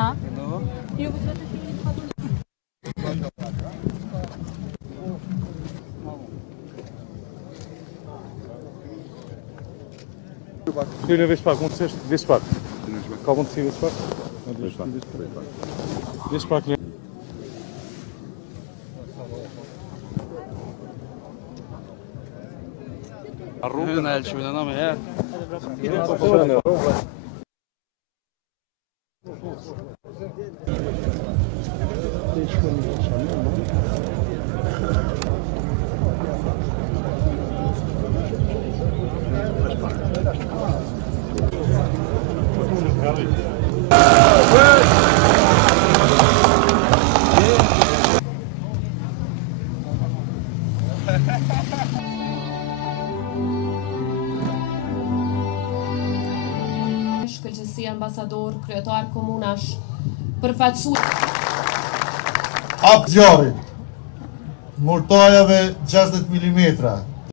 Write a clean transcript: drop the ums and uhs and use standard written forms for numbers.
A? Ju vetë të filmin fatul. Shtyne veç pak, mund të sesh veç pak. Ka mundësi veç pak? Veç pak një. Rrugën e elqimit në me herë. Shkëlqësi ambasador, kryetar komunash, përfaqësues. Hap zjarrit, mortajave 60 mm,